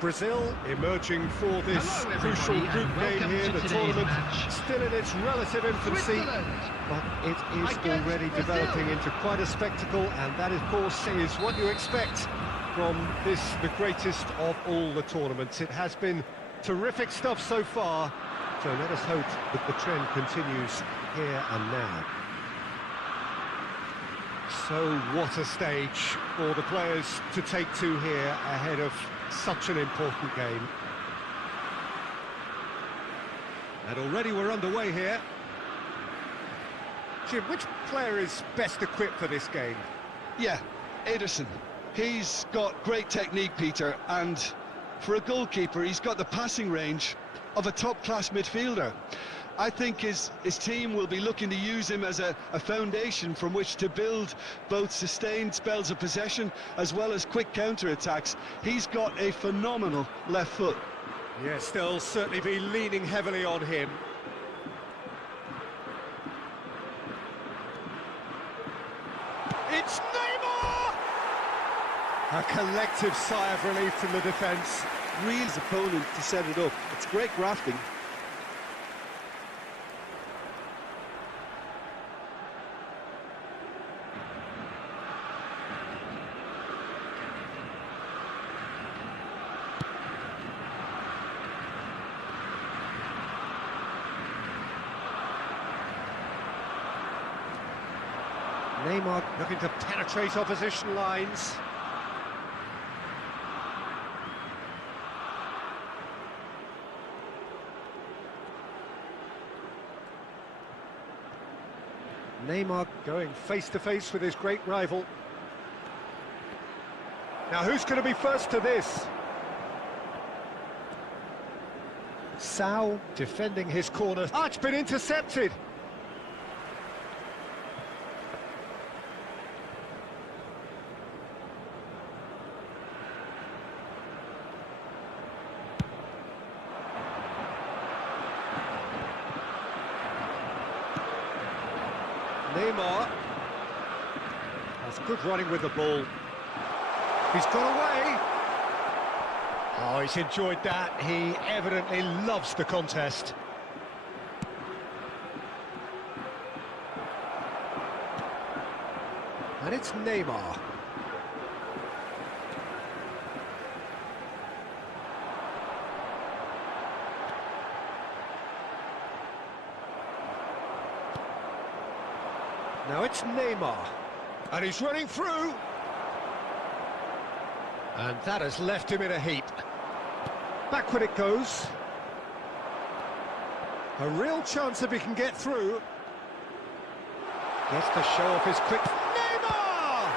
Brazil emerging for this crucial group game here. The tournament still in its relative infancy, but it is already developing into quite a spectacle, and that, of course, is what you expect from this, the greatest of all the tournaments. It has been terrific stuff so far, so let us hope that the trend continues here and now. So what a stage for the players to take to here ahead of such an important game. And already we're underway here. Jim, which player is best equipped for this game? Yeah, Ederson. He's got great technique, Peter, and for a goalkeeper, he's got the passing range of a top-class midfielder. I think his team will be looking to use him as a foundation from which to build both sustained spells of possession as well as quick counter-attacks. He's got a phenomenal left foot. Yes, they'll certainly be leaning heavily on him. It's Neymar! A collective sigh of relief from the defence. Real his opponent to set it up. It's great grafting. Neymar looking to penetrate opposition lines. Neymar going face-to-face with his great rival. Now who's going to be first to this? Sao defending his corner. Ah, it's been intercepted! Neymar has good running with the ball. He's got away. Oh, he's enjoyed that. He evidently loves the contest. And it's Neymar. Now it's Neymar, and he's running through. And that has left him in a heap. Backward it goes. A real chance if he can get through. Gets to show off his quick... Neymar!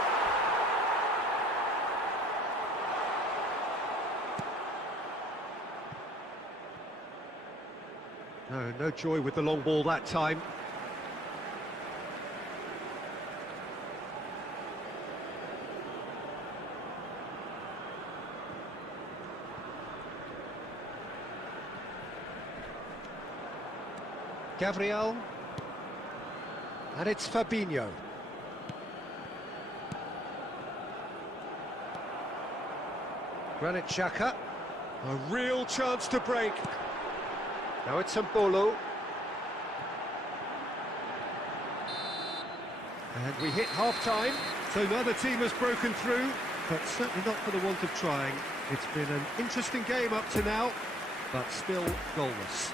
No joy with the long ball that time. Gabriel, and it's Fabinho. Granit Xhaka, a real chance to break. Now it's Mbolo. And we hit half-time, so another team has broken through, but certainly not for the want of trying. It's been an interesting game up to now, but still goalless.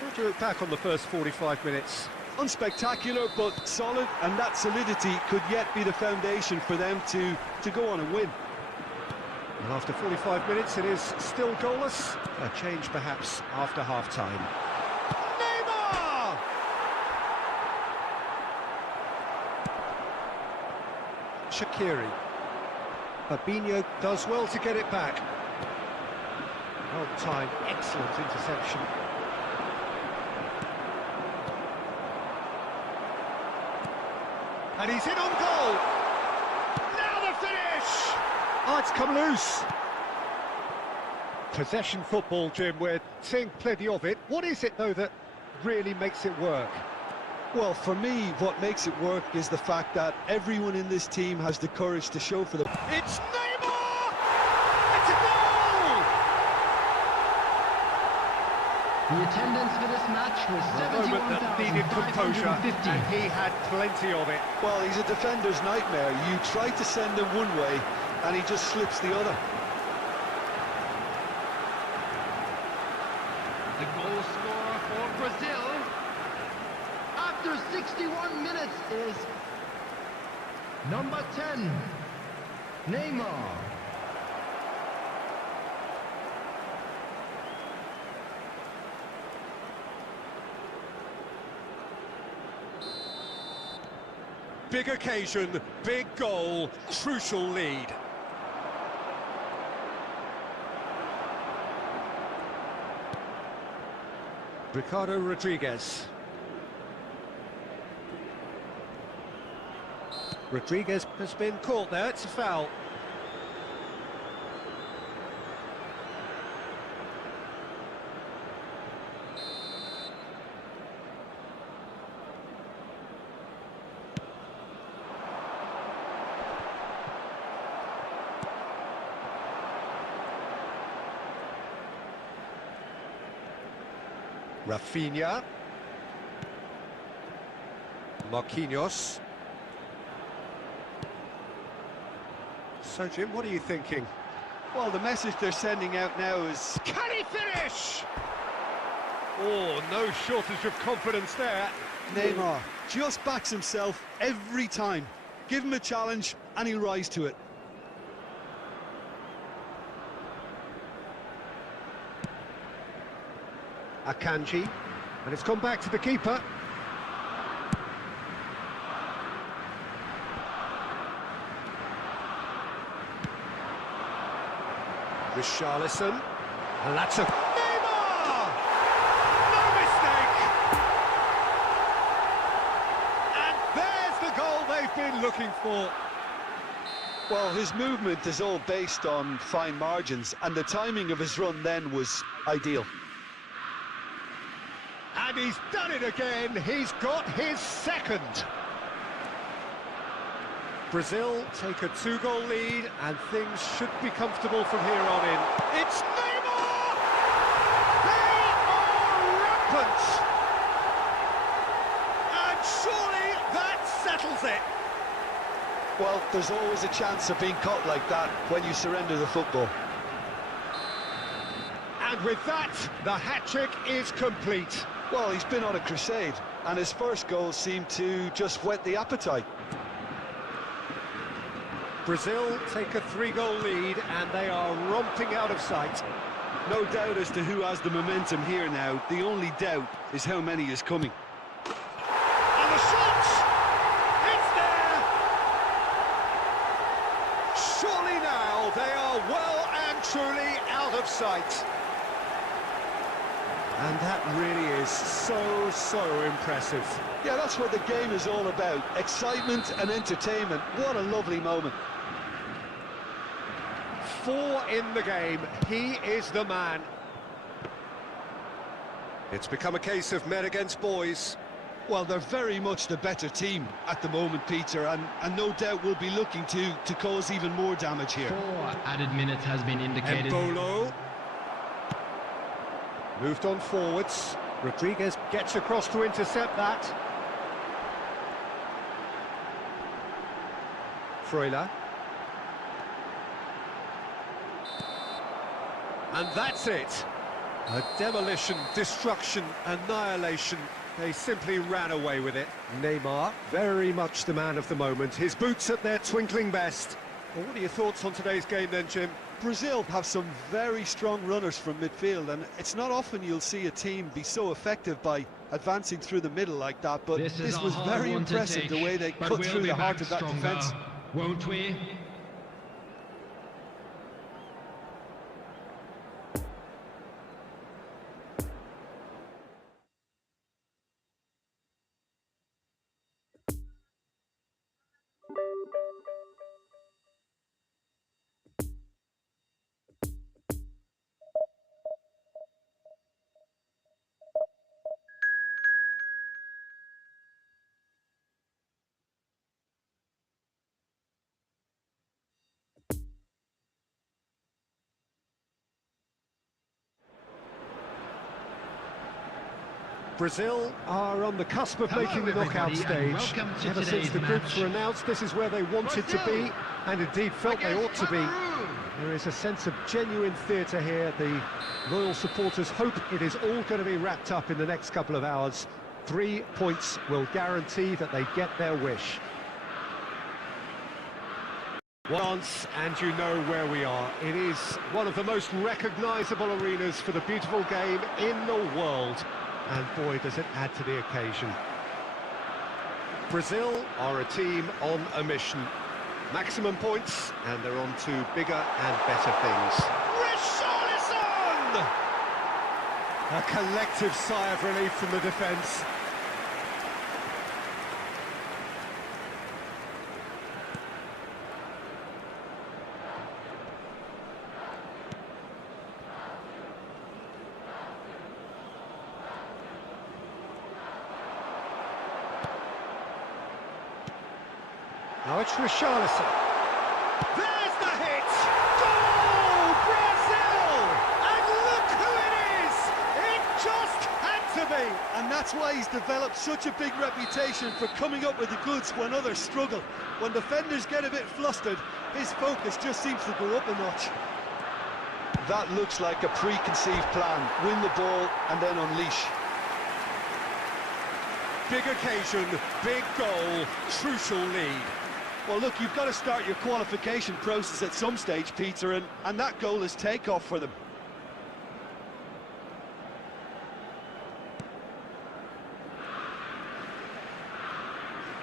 What do you look back on the first 45 minutes? Unspectacular, but solid, and that solidity could yet be the foundation for them to go on and win. And after 45 minutes, it is still goalless. A change, perhaps, after half-time. Neymar! Shaqiri. Fabinho does well to get it back. Well timed, excellent interception. And he's in on goal! Now the finish! Oh, it's come loose. Possession football, Jim, we're seeing plenty of it. What is it, though, that really makes it work? Well, for me, what makes it work is the fact that everyone in this team has the courage to show for them. It's Neymar! It's a goal! The attendance for this match was A moment that needed composure, 71,550. and he had plenty of it. Well, he's a defender's nightmare. You try to send him one way, and he just slips the other. The goal scorer for Brazil after 61 minutes is number 10, Neymar. Big occasion, big goal, crucial lead. Ricardo Rodriguez. Rodriguez has been caught there, it's a foul. Rafinha. Marquinhos. So, Jim, what are you thinking? Well, the message they're sending out now is... Can he finish? Oh, no shortage of confidence there. Neymar just backs himself every time. Give him a challenge and he'll rise to it. Akanji, and it's come back to the keeper. Richarlison, and that's a... Neymar! No mistake! And there's the goal they've been looking for. Well, his movement is all based on fine margins, and the timing of his run then was ideal. And he's done it again, he's got his second. Brazil take a 2-goal lead, and things should be comfortable from here on in. It's Neymar! They are rampant! And surely that settles it. Well, there's always a chance of being caught like that when you surrender the football. And with that, the hat-trick is complete. Well, he's been on a crusade, and his first goal seemed to just whet the appetite. Brazil take a 3-goal lead, and they are romping out of sight. No doubt as to who has the momentum here now. The only doubt is how many is coming. And the shot! It's there! Surely now they are well and truly out of sight. And that really is so impressive. Yeah, that's what the game is all about. Excitement and entertainment. What a lovely moment. 4 in the game. He is the man. It's become a case of men against boys. Well, they're very much the better team at the moment, Peter, and no doubt will be looking to cause even more damage here. 4 added minutes has been indicated. Embolo. Moved on forwards. Rodriguez gets across to intercept that. Freuler. And that's it. A demolition, destruction, annihilation. They simply ran away with it. Neymar, very much the man of the moment. His boots at their twinkling best. Well, what are your thoughts on today's game then, Jim? Brazil have some very strong runners from midfield, and it's not often you'll see a team be so effective by advancing through the middle like that, but this was very impressive, the way they cut through the heart of that defence. Won't we? Brazil are on the cusp of making the knockout stage. Ever since the groups were announced, this is where they wanted to be, and indeed felt they ought to be. There is a sense of genuine theatre here. The loyal supporters hope it is all going to be wrapped up in the next couple of hours. 3 points will guarantee that they get their wish. Once, and you know where we are. It is one of the most recognisable arenas for the beautiful game in the world. And boy, does it add to the occasion. Brazil are a team on a mission. Maximum points, and they're on to bigger and better things. Richarlison! A collective sigh of relief from the defence. Now it's Richarlison. There's the hit! Goal! Brazil! And look who it is! It just had to be! And that's why he's developed such a big reputation for coming up with the goods when others struggle. When defenders get a bit flustered, his focus just seems to go up a notch. That looks like a preconceived plan. Win the ball and then unleash. Big occasion, big goal, crucial lead. Well, look, you've got to start your qualification process at some stage, Peter, and that goal is takeoff for them.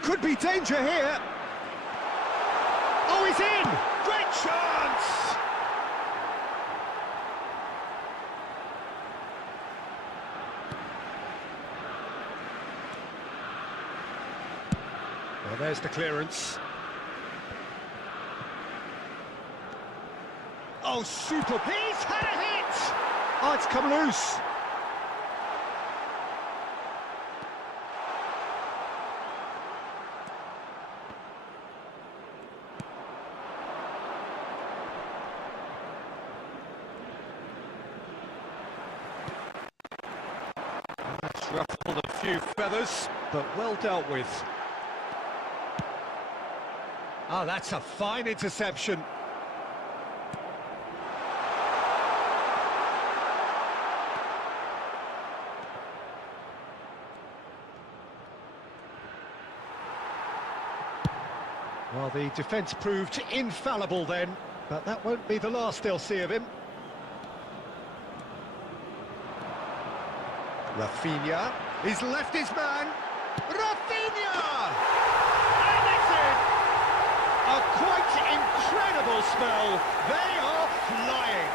Could be danger here. Oh, he's in! Great chance! Well, there's the clearance. Oh, super! He's had a hit! Oh, it's come loose. That's ruffled a few feathers, but well dealt with. Oh, that's a fine interception. Well, the defence proved infallible then, but that won't be the last they'll see of him. Rafinha, he's left his man. Rafinha! And it's in! A quite incredible spell. They are flying.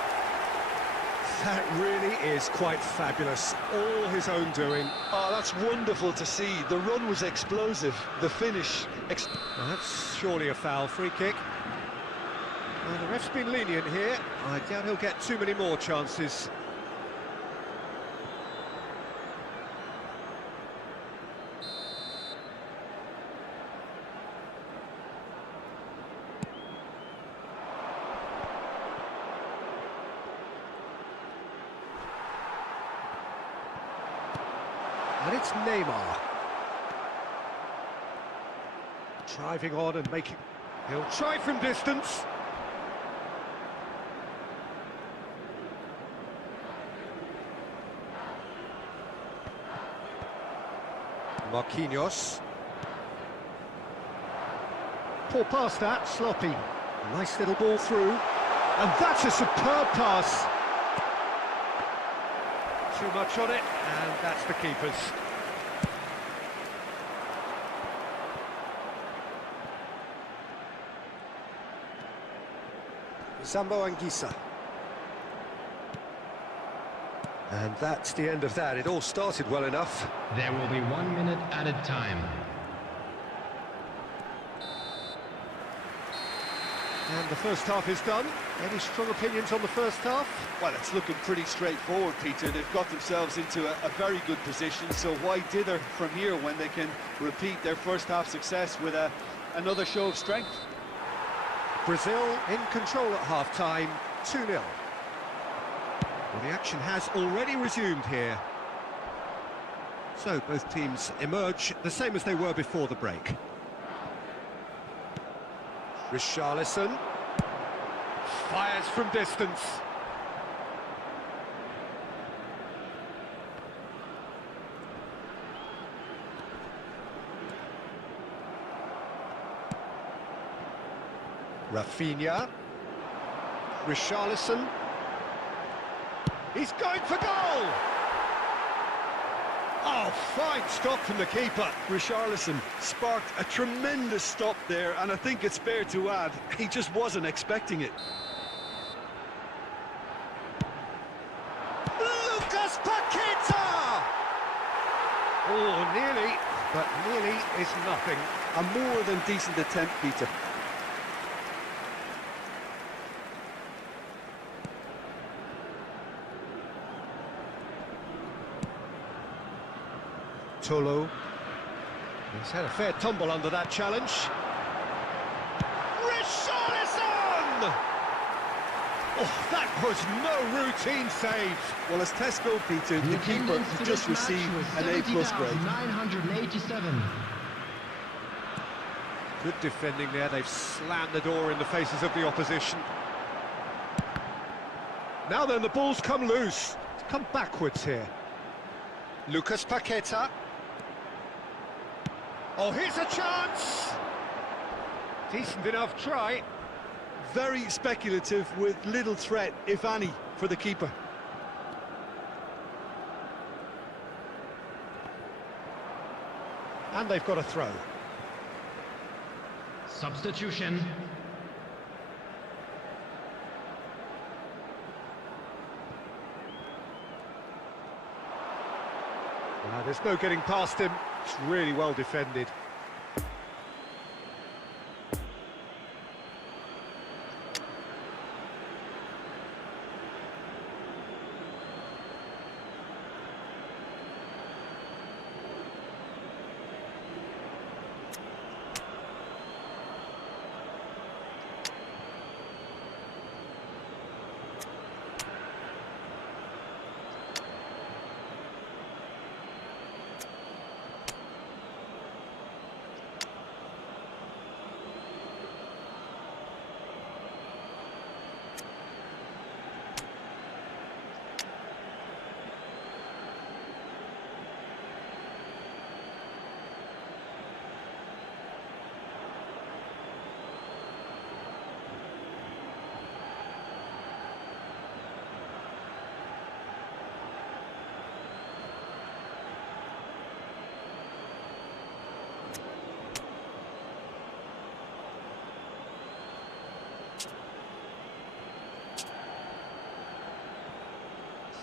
That really is quite fabulous. All his own doing. Oh, that's wonderful to see. The run was explosive. The finish... Well, that's surely a foul. Free kick. Well, the ref's been lenient here. I doubt he'll get too many more chances. And it's Neymar. Driving on and making... He'll try from distance. Marquinhos. Poor pass that, sloppy. Nice little ball through. And that's a superb pass. Too much on it, and that's the keeper's. Zambo Anguissa. And that's the end of that. It all started well enough. There will be 1 minute added time. And the first half is done. Any strong opinions on the first half? Well, it's looking pretty straightforward, Peter. They've got themselves into a very good position, so why dither from here when they can repeat their first half success with another show of strength? Brazil in control at half-time, 2-0. Well, the action has already resumed here. So both teams emerge the same as they were before the break. Richarlison fires from distance. Rafinha. Richarlison. He's going for goal! Oh, fine stop from the keeper. Richarlison sparked a tremendous stop there, and I think it's fair to add, he just wasn't expecting it. Lucas Paqueta! Oh, nearly, but nearly is nothing. A more than decent attempt, Peter. Tolo. He's had a fair tumble under that challenge. Richarlison! Oh, that was no routine save. Well, as Tesco, Peter, the keeper just received an A+ grade. 987. Good defending there. They've slammed the door in the faces of the opposition. Now then, the ball's come loose. It's come backwards here. Lucas Paqueta. Oh, here's a chance! Decent enough try. Very speculative with little threat, if any, for the keeper. And they've got a throw. Substitution. There's no getting past him. It's really well defended.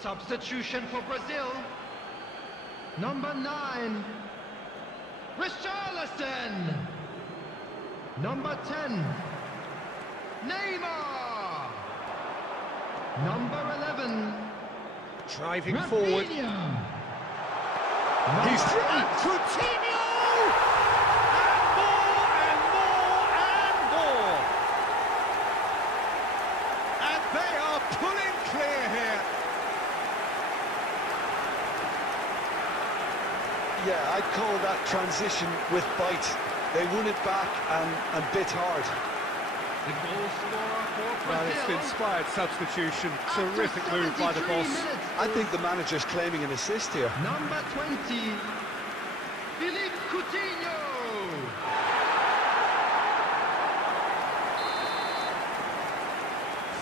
Substitution for Brazil. Number 9, Richarlison. Number 10, Neymar. Number 11, Driving forward. He's through. Coutinho! And more and more. And they are pulling clear here. Yeah, I'd call that transition with bite. They won it back and bit hard. The goal scorer for Well, Brazil. it's an inspired substitution. Terrific move by the boss. I think the manager's claiming an assist here. Number 20, Philippe Coutinho.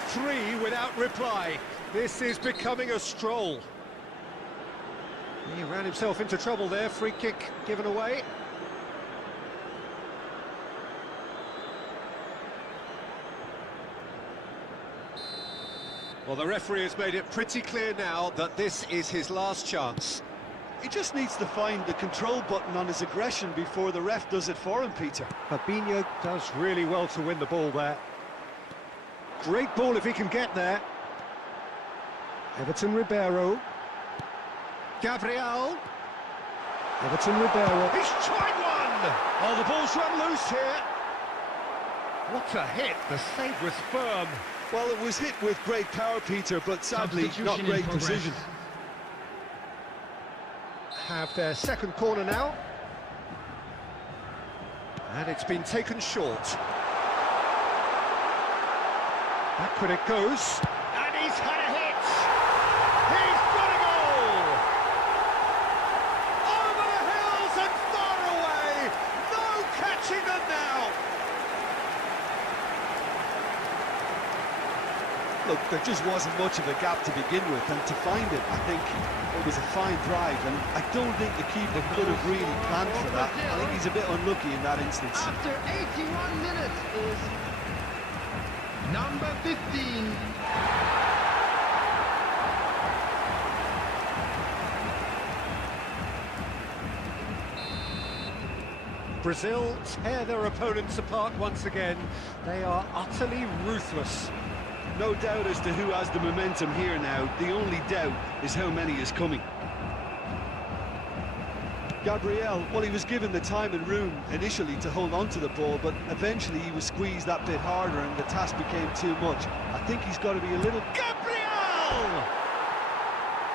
Three without reply. This is becoming a stroll. He ran himself into trouble there. Free kick given away. Well, the referee has made it pretty clear now that this is his last chance. He just needs to find the control button on his aggression before the ref does it for him, Peter. Fabinho does really well to win the ball there. Great ball if he can get there. Everton Ribeiro. Gabriel. Everton Ribeiro. He's tried one! Oh, the ball's run loose here. What a hit. The save was firm. Well, it was hit with great power, Peter, but sadly not Substitution in great progress. precision. have their second corner now. And it's been taken short. Backward it goes. And he's had a hit! He's got a goal! Over the hills and far away! No catching them now! Look, there just wasn't much of a gap to begin with, and to find it, I think it was a fine drive, and I don't think the keeper could have really planned for that. I think he's a bit unlucky in that instance. After 81 minutes is number 15. Brazil tear their opponents apart once again. They are utterly ruthless. No doubt as to who has the momentum here now. The only doubt is how many is coming. Gabriel, well, he was given the time and room initially to hold on to the ball, but eventually he was squeezed that bit harder and the task became too much. I think he's got to be a little... Gabriel!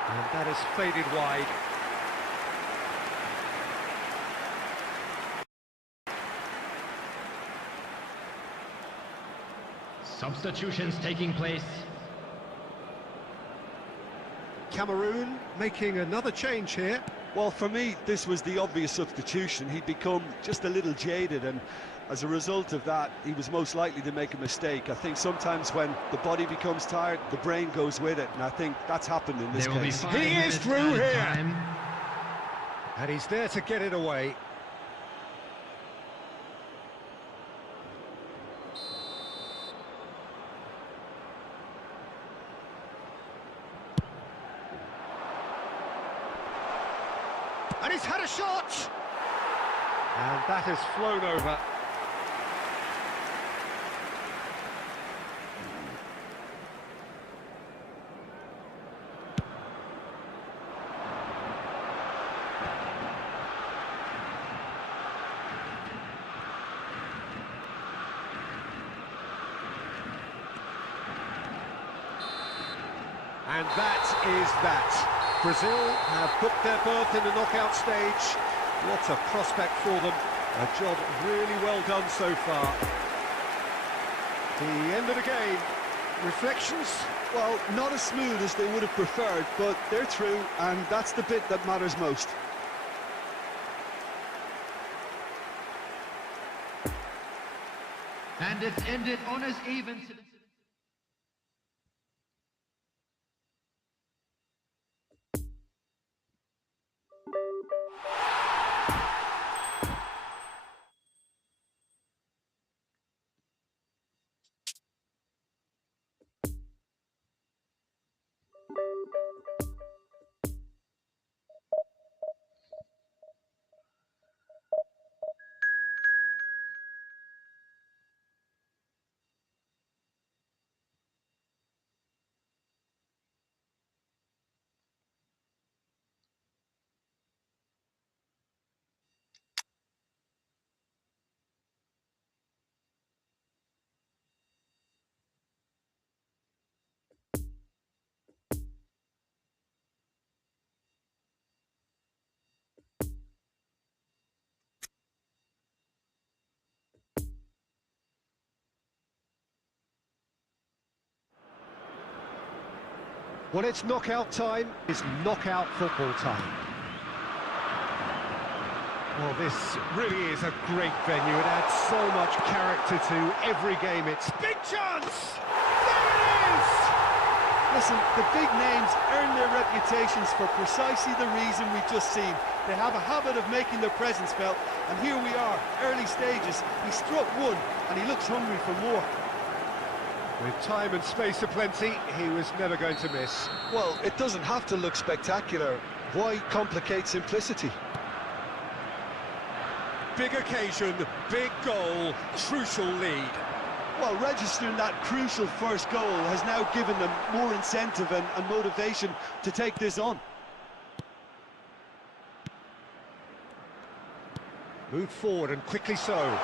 And that has faded wide. Substitutions taking place. Cameroon making another change here. Well, for me, this was the obvious substitution. He'd become just a little jaded, and as a result of that, he was most likely to make a mistake. I think sometimes when the body becomes tired, the brain goes with it, and I think that's happened in this case. He is through here! And he's there to get it away. And he's had a shot! And that has flown over. And that is that. Brazil have booked their berth in the knockout stage. What a prospect for them. A job really well done so far. The end of the game. Reflections? Well, not as smooth as they would have preferred, but they're through, and that's the bit that matters most. And it's ended on as even. When it's knockout time, it's knockout football time. Well, this really is a great venue. It adds so much character to every game. It's big chance! There it is! Listen, the big names earn their reputations for precisely the reason we've just seen. They have a habit of making their presence felt, and here we are, early stages. He struck one, and he looks hungry for more. With time and space aplenty, he was never going to miss. Well, it doesn't have to look spectacular. Why complicate simplicity? Big occasion, big goal, crucial lead. Well, registering that crucial first goal has now given them more incentive and motivation to take this on. Moved forward and quickly so.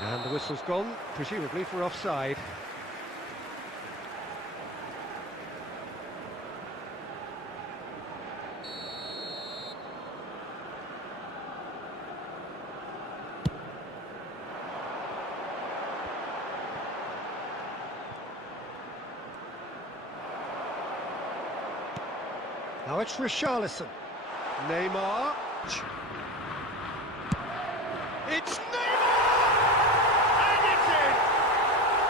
And the whistle's gone, presumably for offside. Now it's Richarlison. Neymar. It's Neymar! And it's in!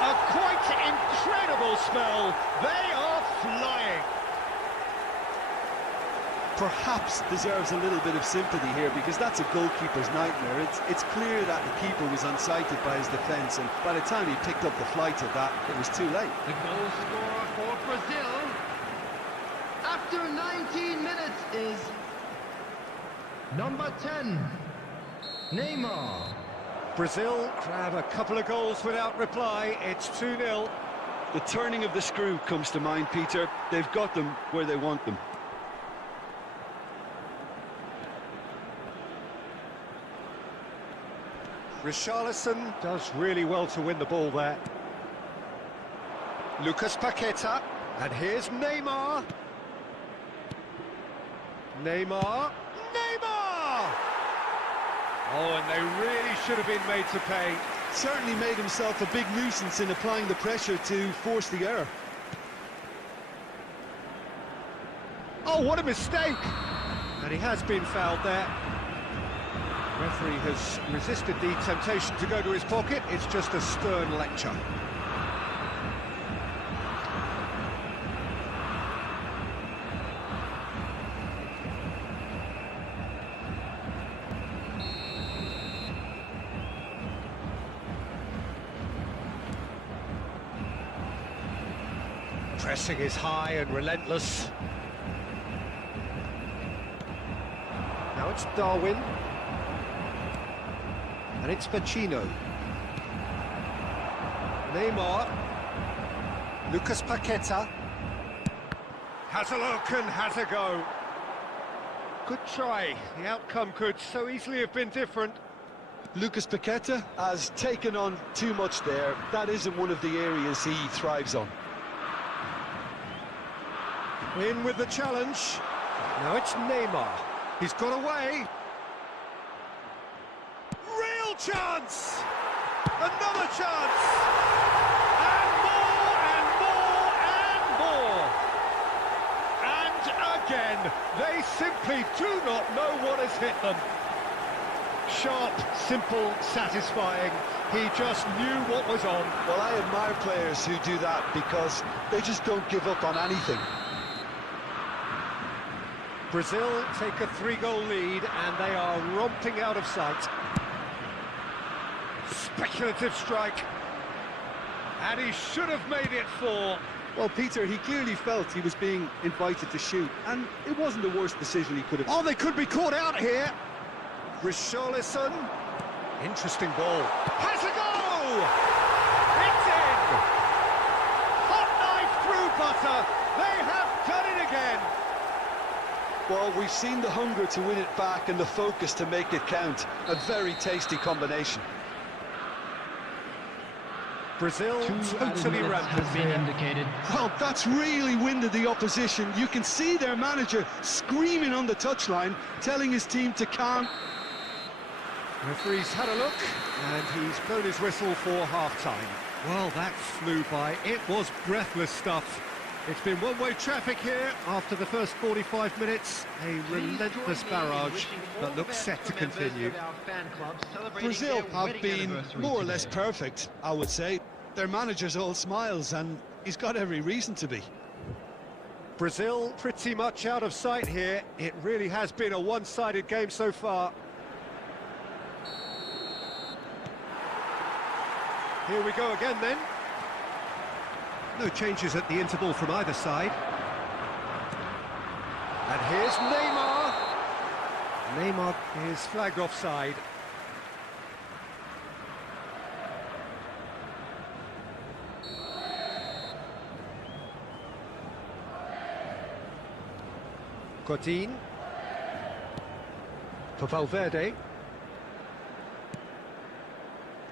A quite incredible spell. They are flying. Perhaps deserves a little bit of sympathy here, because that's a goalkeeper's nightmare. It's clear that the keeper was unsighted by his defence, and by the time he picked up the flight of that, it was too late. The goal scorer for Brazil after 19 minutes is number 10, Neymar. Brazil grab a couple of goals without reply. It's 2-0. The turning of the screw comes to mind, Peter. They've got them where they want them. Richarlison does really well to win the ball there. Lucas Paqueta, and here's Neymar. Neymar. Oh, and they really should have been made to pay. Certainly made himself a big nuisance in applying the pressure to force the error. Oh, what a mistake! And he has been fouled there. Referee has resisted the temptation to go to his pocket. It's just a stern lecture. Pressing is high and relentless. Now it's Darwin. And it's Vecino. Neymar. Lucas Paqueta. Has a look and has a go. Good try. The outcome could so easily have been different. Lucas Paqueta has taken on too much there. That isn't one of the areas he thrives on. In with the challenge. Now it's Neymar. He's got away. Real chance! Another chance! And more and more and more! And again, they simply do not know what has hit them. Sharp, simple, satisfying. He just knew what was on. Well, I admire players who do that, because they just don't give up on anything. Brazil take a 3-goal lead and they are romping out of sight. Speculative strike. And he should have made it 4. Well, Peter, he clearly felt he was being invited to shoot, and it wasn't the worst decision he could have... Oh, they could be caught out here. Richarlison. Interesting ball. Has a go! It's in! Hot knife through butter. They have done it again. Well, we've seen the hunger to win it back and the focus to make it count. A very tasty combination. Brazil totally rampant indicated. Well, that's really winded the opposition. You can see their manager screaming on the touchline, telling his team to calm. Referee's had a look, and he's blown his whistle for half-time. Well, that flew by. It was breathless stuff. It's been one-way traffic here after the first 45 minutes. A relentless barrage that looks set to continue. Brazil have been more or less perfect, I would say. Their manager's all smiles, and he's got every reason to be. Brazil pretty much out of sight here. It really has been a one-sided game so far. Here we go again then. No changes at the interval from either side. And here's Neymar. Neymar is flagged offside. Coutinho. For Valverde.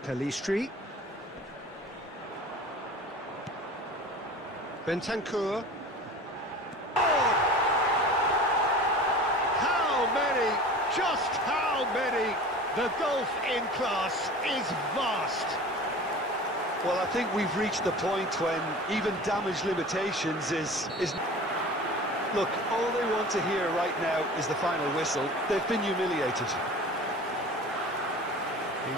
Pelistri. Bentancur. Oh! How many? Just how many? The gulf in class is vast. Well, I think we've reached the point when even damage limitations is... Look, all they want to hear right now is the final whistle. They've been humiliated.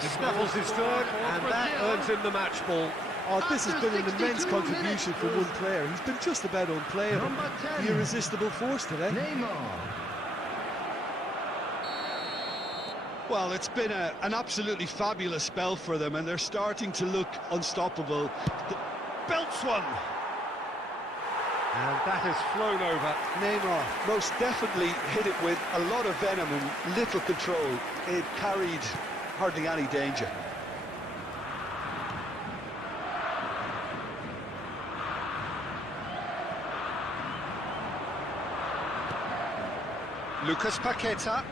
He snaffles his third, and that earns him the match ball. Oh, this has been an immense contribution for one player. He's been just about unplayable. The irresistible force today. Well, it's been an absolutely fabulous spell for them, and they're starting to look unstoppable. Belts one! And that has flown over. Neymar most definitely hit it with a lot of venom and little control. It carried hardly any danger. Lucas Paqueta.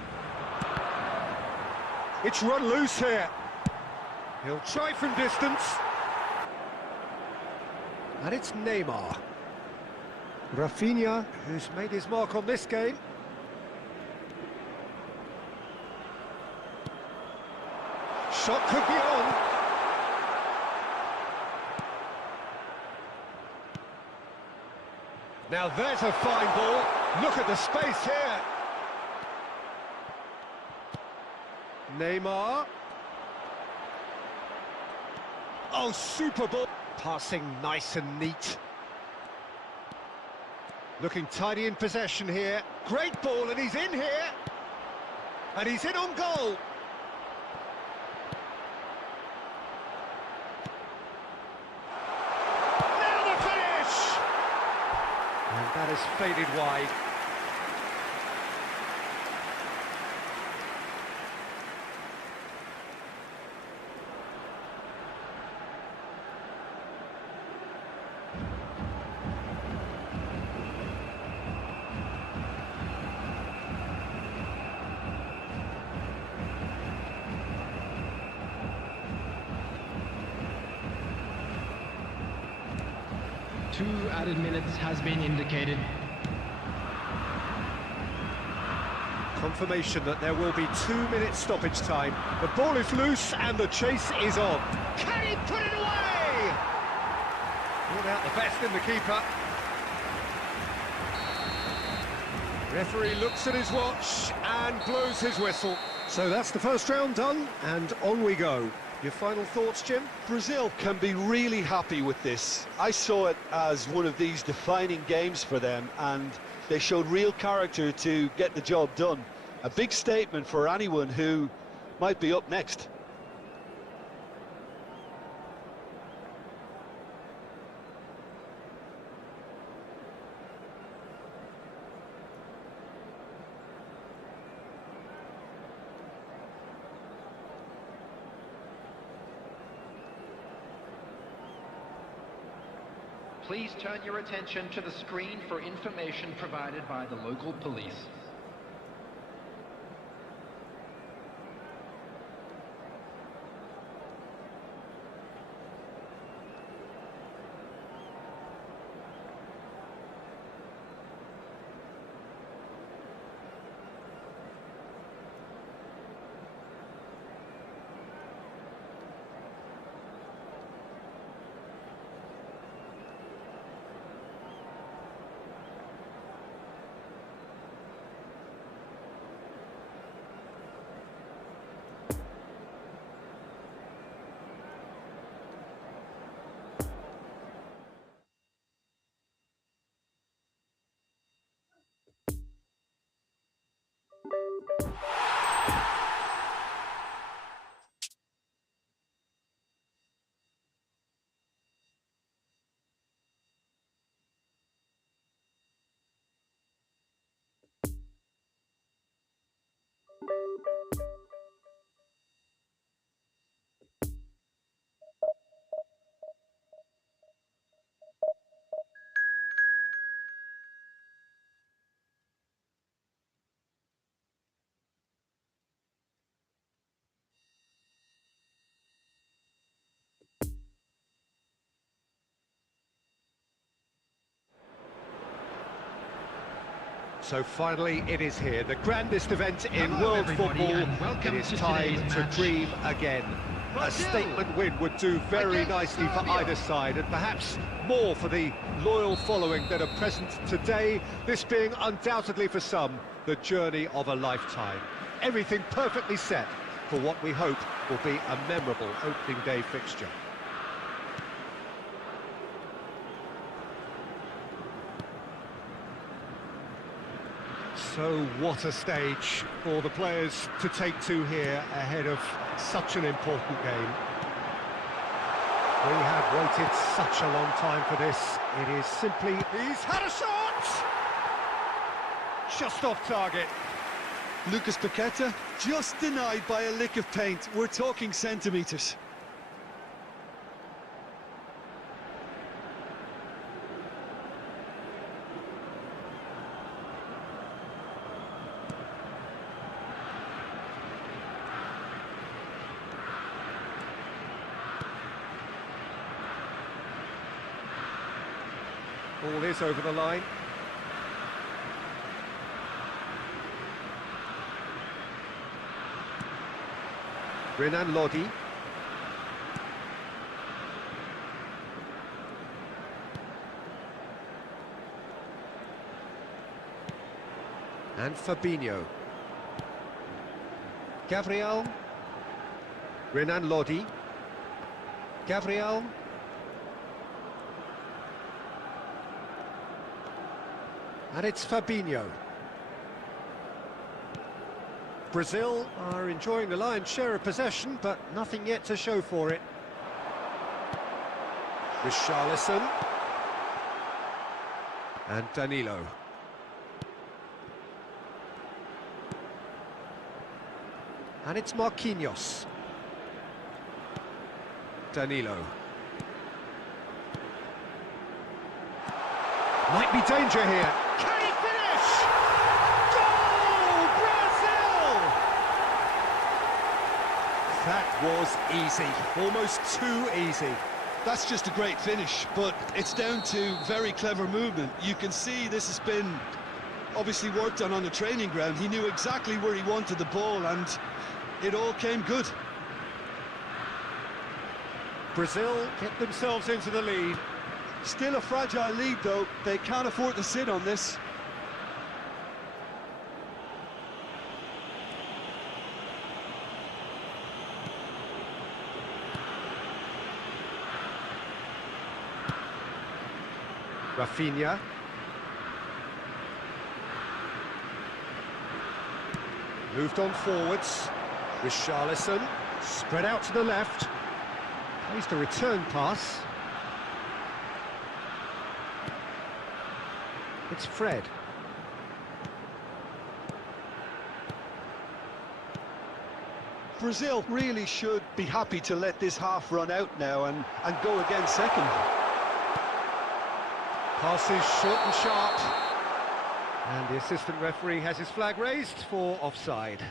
It's run loose here. He'll try from distance. And it's Neymar. Rafinha, who's made his mark on this game. Shot could be on. Now there's a fine ball. Look at the space here. Neymar. Oh, super ball. Passing nice and neat. Looking tidy in possession here. Great ball, and he's in here. And he's in on goal. Now the finish! And that has faded wide. Two added minutes has been indicated. Confirmation that there will be 2 minutes stoppage time. The ball is loose and the chase is on. Can he put it away? Brought out the best in the keeper. Referee looks at his watch and blows his whistle. So that's the first round done, and on we go. Your final thoughts, Jim? Brazil can be really happy with this. I saw it as one of these defining games for them, and they showed real character to get the job done. A big statement for anyone who might be up next. Please turn your attention to the screen for information provided by the local police. So finally it is here, the grandest event in world football. It is time to dream again. a statement win would do very nicely for either side, and perhaps more for the loyal following that are present today, this being undoubtedly for some the journey of a lifetime. Everything perfectly set for what we hope will be a memorable opening day fixture. So what a stage for the players to take to here ahead of such an important game. We have waited such a long time for this. It is simply... He's had a shot! Just off target. Lucas Paqueta just denied by a lick of paint. We're talking centimetres. Ball is over the line. Renan Lodi. And Fabinho. Gabriel. Renan Lodi. Gabriel. And it's Fabinho. Brazil are enjoying the lion's share of possession, but nothing yet to show for it. Richarlison. And Danilo. And it's Marquinhos. Danilo. Might be danger here. Can he finish? Goal! Brazil! That was easy. Almost too easy. That's just a great finish, but it's down to very clever movement. You can see this has been obviously worked on the training ground. He knew exactly where he wanted the ball, and it all came good. Brazil get themselves into the lead. Still a fragile lead, though. They can't afford to sit on this. Rafinha. Moved on forwards. Richarlison. Spread out to the left. Placed a return pass. It's Fred. Brazil really should be happy to let this half run out now and go again second. Passes short and sharp. And the assistant referee has his flag raised for offside.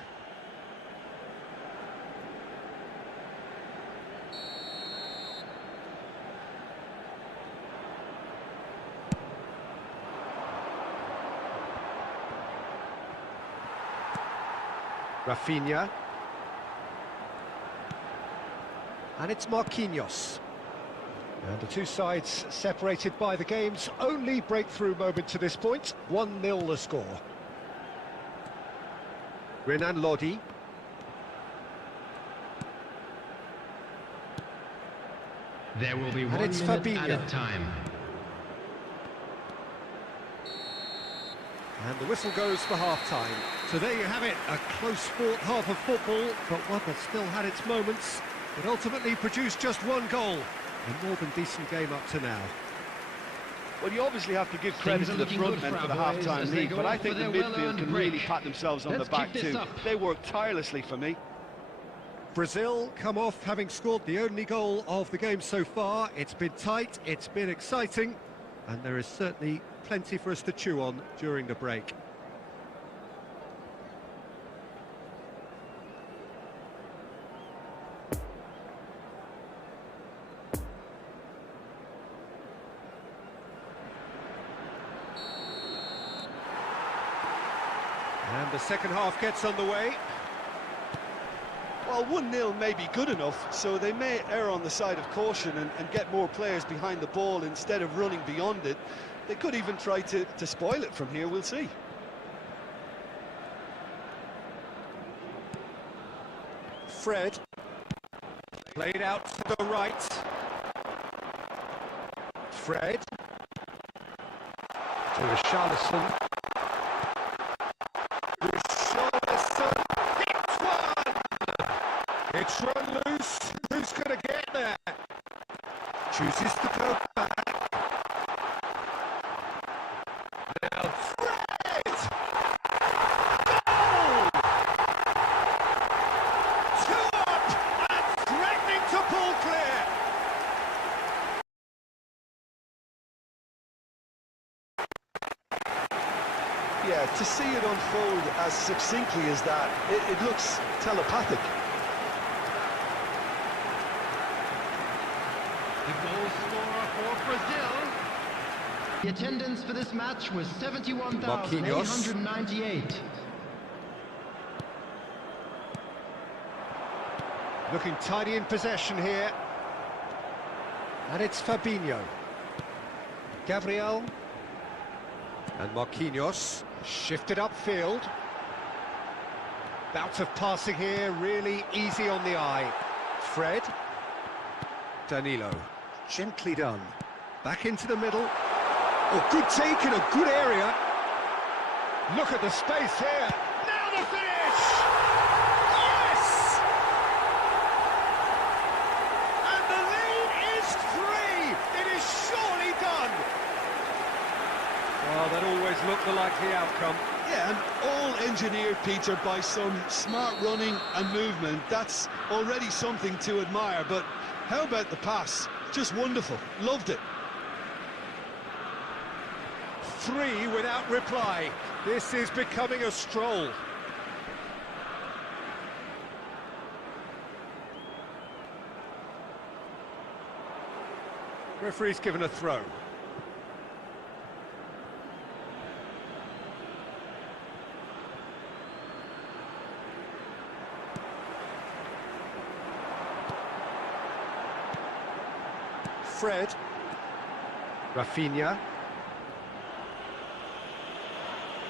Rafinha. And it's Marquinhos. And the two sides separated by the game's only breakthrough moment to this point. 1-0 the score. Renan Lodi. There will be 1 it's minute Fabinho. at a time. And the whistle goes for half-time. So there you have it, a close-fought half of football, but one that still had its moments. It ultimately produced just one goal. A more than decent game up to now. Well, you obviously have to give credit to the front men for the half-time lead, but I think the midfield can really pat themselves on the back too. They worked tirelessly for me. Brazil come off having scored the only goal of the game so far. It's been tight, it's been exciting, and there is certainly plenty for us to chew on during the break. And the second half gets underway. Well, 1-0 may be good enough, so they may err on the side of caution and get more players behind the ball instead of running beyond it. They could even try to spoil it from here, we'll see. Fred. Played out to the right. Fred. To Richarlison. Richarlison hits one! It's run loose. Who's going to get there? Chooses to go back. Now Fred! Goal! 2 up and threatening to pull clear. Yeah, to see it unfold as succinctly as that, it looks telepathic. The goal scorer for Brazil. The attendance for this match was 71,898. Looking tidy in possession here. And it's Fabinho. Gabriel. And Marquinhos. Shifted upfield. Bout of passing here, really easy on the eye. Fred. Danilo. Gently done. Back into the middle. Oh, good take in a good area. Look at the space here. Now the finish! Yes! And the lead is 3. It is surely done. Well, that always looked the likely outcome. Yeah, and all engineered, Peter, by some smart running and movement. That's already something to admire, but how about the pass? Just wonderful. Loved it. 3 without reply. This is becoming a stroll. Referee's given a throw. Fred. Rafinha.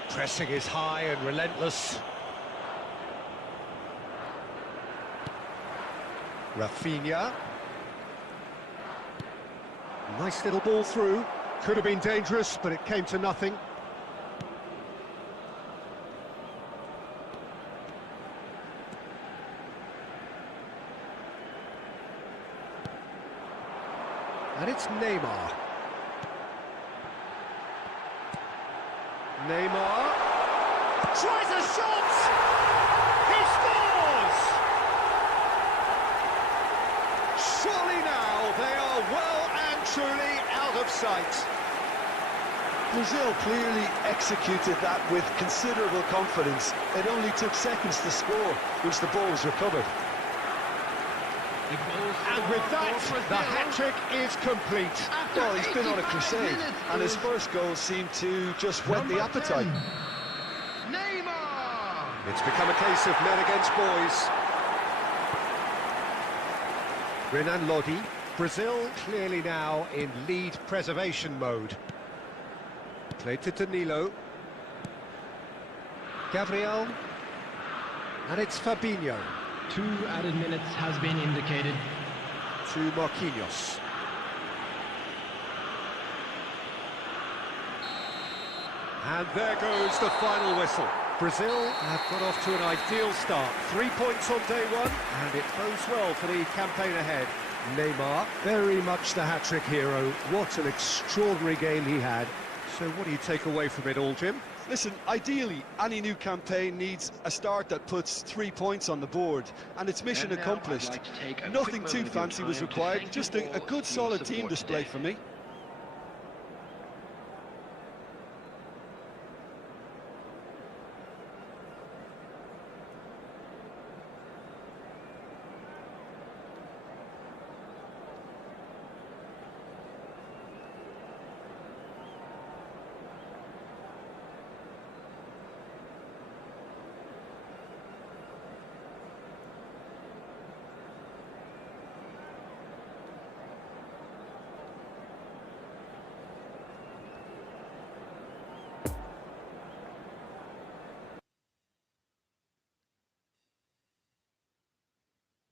Pressing is high and relentless. Rafinha. Nice little ball through. Could have been dangerous, but it came to nothing. And it's Neymar. Neymar tries a shot! He scores! Surely now they are well and truly out of sight. Brazil clearly executed that with considerable confidence. It only took seconds to score once the ball was recovered. And with that, the hat-trick is complete. Well, he's been on a crusade, and his first goal seemed to just whet the appetite. Neymar! It's become a case of men against boys. Renan Lodi. Brazil clearly now in lead preservation mode. Played to Danilo. Gabriel. And it's Fabinho. 2 added minutes has been indicated. To Marquinhos. And there goes the final whistle. Brazil have got off to an ideal start. 3 points on day 1, and it bodes well for the campaign ahead. Neymar, very much the hat-trick hero. What an extraordinary game he had. So what do you take away from it all, Jim? Listen, ideally, any new campaign needs a start that puts 3 points on the board, and it's mission accomplished. Nothing too fancy was required, just a good, solid team display for me.